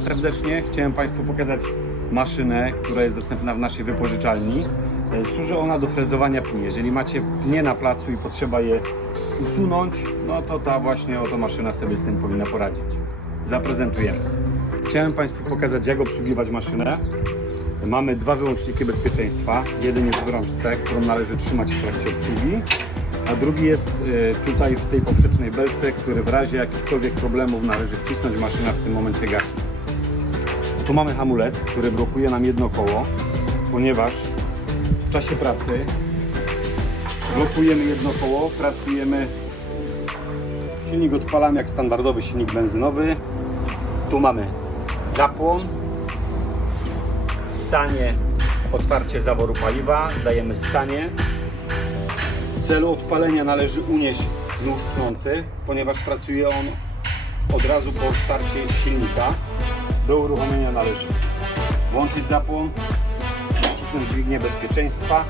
serdecznie. Chciałem Państwu pokazać maszynę, która jest dostępna w naszej wypożyczalni. E, Służy ona do frezowania pni. Jeżeli macie pnie na placu i potrzeba je usunąć, no to ta właśnie oto maszyna sobie z tym powinna poradzić. Zaprezentujemy. Chciałem Państwu pokazać, jak obsługiwać maszynę. Mamy dwa wyłączniki bezpieczeństwa. Jeden jest w rączce, którą należy trzymać w trakcie obsługi, a drugi jest e, tutaj w tej poprzecznej belce, który w razie jakichkolwiek problemów należy wcisnąć, maszyna w tym momencie gaśnie. Tu mamy hamulec, który blokuje nam jedno koło, ponieważ w czasie pracy blokujemy jedno koło, pracujemy silnik odpalamy jak standardowy silnik benzynowy. Tu mamy zapłon, ssanie, otwarcie zaworu paliwa, dajemy ssanie. W celu odpalenia należy unieść nóż pnący, ponieważ pracuje on od razu po starcie silnika. Do uruchomienia należy włączyć zapłon, nacisnąć dźwignię bezpieczeństwa.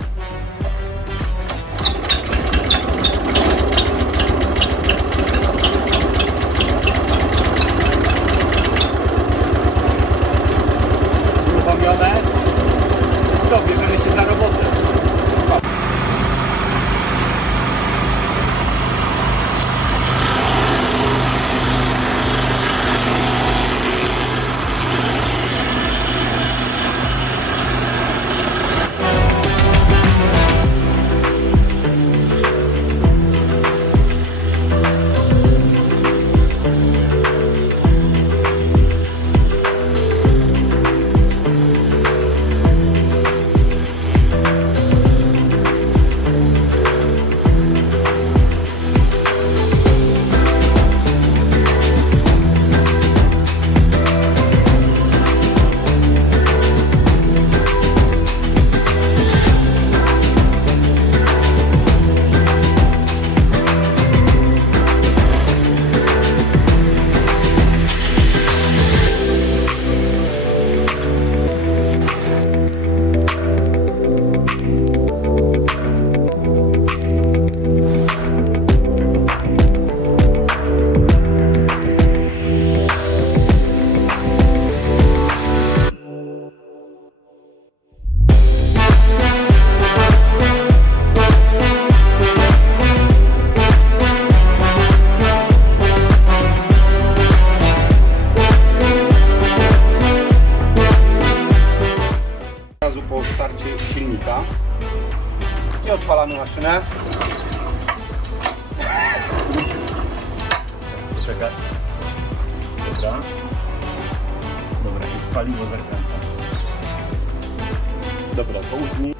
Silnika i odpalamy maszynę. Poczekaj. Dobra. Dobra, jest paliwo zakręcam. Dobra, południ.